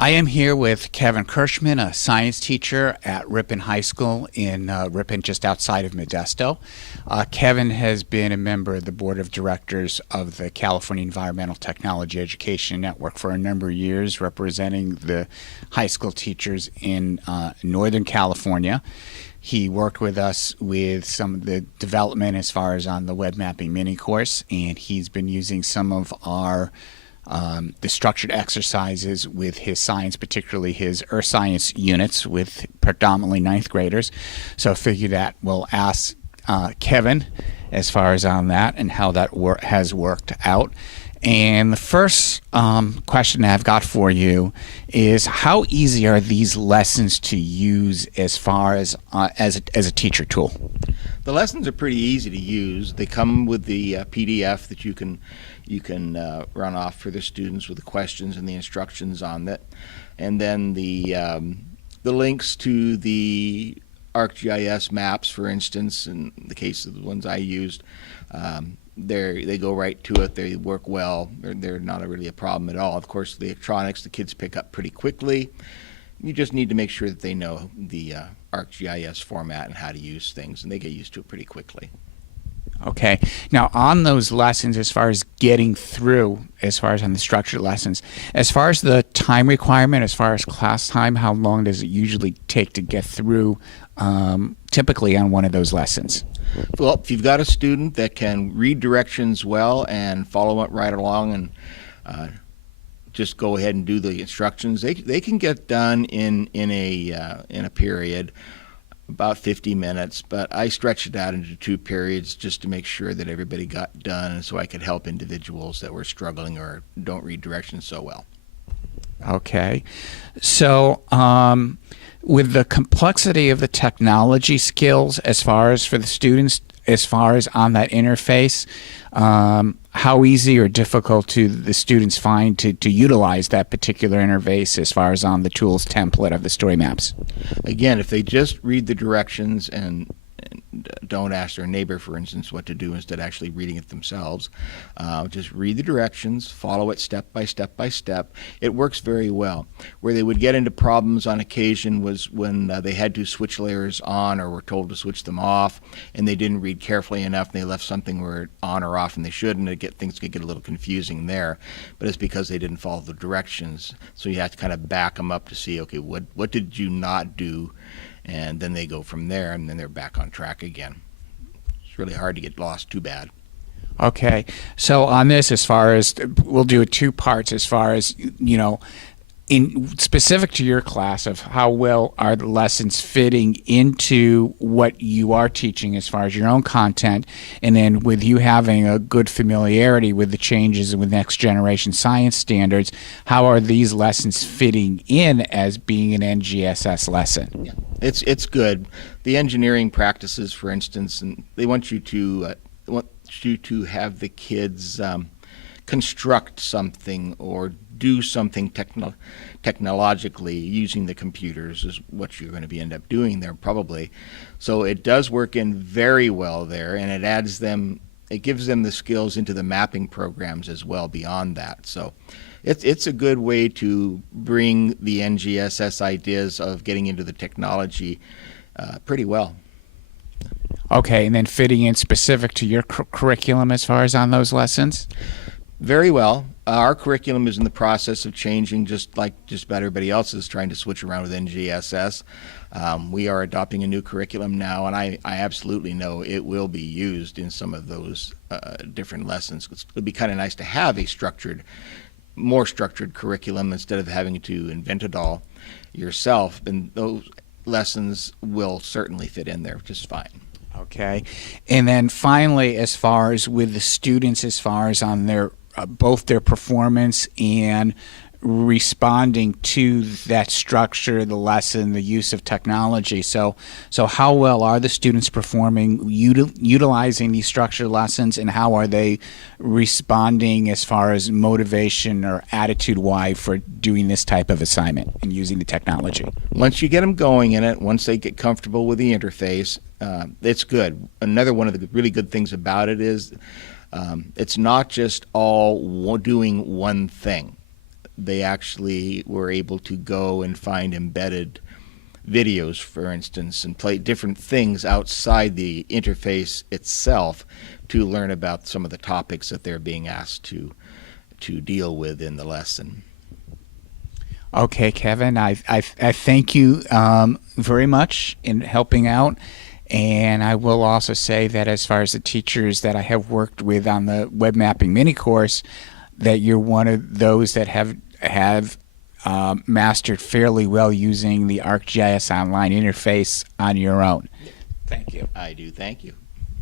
I am here with Kevin Kirshman, a science teacher at Ripon High School in Ripon, just outside of Modesto. Kevin has been a member of the board of directors of the California Environmental Technology Education Network for a number of years, representing the high school teachers in Northern California. He worked with us with some of the development as far as on the web mapping mini course, and he's been using some of our the structured exercises with his science, particularly his earth science units with predominantly ninth graders. So I figured that we'll ask Kevin as far as on that and how that has worked out. And the first question I've got for you is, how easy are these lessons to use as far as a teacher tool? The lessons are pretty easy to use. They come with the PDF that you can run off for the students with the questions and the instructions on that, and then the links to the ArcGIS maps, for instance, in the case of the ones I used. They go right to it. They work well. They're not really a problem at all. Of course, the electronics the kids pick up pretty quickly. You just need to make sure that they know the ArcGIS format and how to use things, and they get used to it pretty quickly. Okay. Now, on those lessons, as far as getting through, as far as on the structured lessons, as far as the time requirement, as far as class time, how long does it usually take to get through typically on one of those lessons? Well, if you've got a student that can read directions well and follow it right along and just go ahead and do the instructions, they can get done in a period, about 50 minutes, but I stretched it out into 2 periods just to make sure that everybody got done, and so I could help individuals that were struggling or don't read directions so well. Okay. So with the complexity of the technology skills as far as for the students, as far as on that interface, how easy or difficult do the students find to utilize that particular interface as far as on the tools template of the story maps? Again, if they just read the directions and don't ask their neighbor, for instance, what to do instead of actually reading it themselves, just read the directions, follow it step by step by step. It works very well. Where they would get into problems on occasion was when they had to switch layers on or were told to switch them off, and they didn't read carefully enough, and they left something where on or off and they shouldn't. Things could get a little confusing there, but it's because they didn't follow the directions. So you have to kind of back them up to see, okay, what did you not do? And then they go from there, and then they're back on track again. It's really hard to get lost too bad. Okay. So on this, as far as we'll do it 2 parts, as far as, in specific to your class, of how well are the lessons fitting into what you are teaching as far as your own content, and then with you having a good familiarity with the changes with next generation science standards, how are these lessons fitting in as being an NGSS lesson? Yeah. It's good. The engineering practices, for instance, and they want you to have the kids construct something or do something technologically using the computers is what you're going to end up doing there probably. So it does work in very well there, and it gives them the skills into the mapping programs as well beyond that. So it's a good way to bring the NGSS ideas of getting into the technology pretty well. Okay, and then fitting in specific to your curriculum as far as on those lessons? Very well. Our curriculum is in the process of changing, just like just about everybody else is trying to switch around with NGSS. We are adopting a new curriculum now, and I absolutely know it will be used in some of those different lessons. It'll be kind of nice to have a more structured curriculum instead of having to invent it all yourself, and those lessons will certainly fit in there just fine. Okay. And then finally, as far as with the students, as far as on their both their performance and responding to that structure, the lesson, the use of technology. So how well are the students performing, utilizing these structured lessons, and how are they responding as far as motivation or attitude-wise for doing this type of assignment and using the technology? Once you get them going in it, once they get comfortable with the interface, it's good. Another one of the really good things about it is it's not just all doing one thing. they actually were able to go and find embedded videos, for instance, and play different things outside the interface itself to learn about some of the topics that they're being asked to deal with in the lesson. Okay, Kevin, I thank you very much in helping out. And I will also say that as far as the teachers that I have worked with on the web mapping mini course, that you're one of those that have mastered fairly well using the ArcGIS Online interface on your own. Thank you. I do thank you.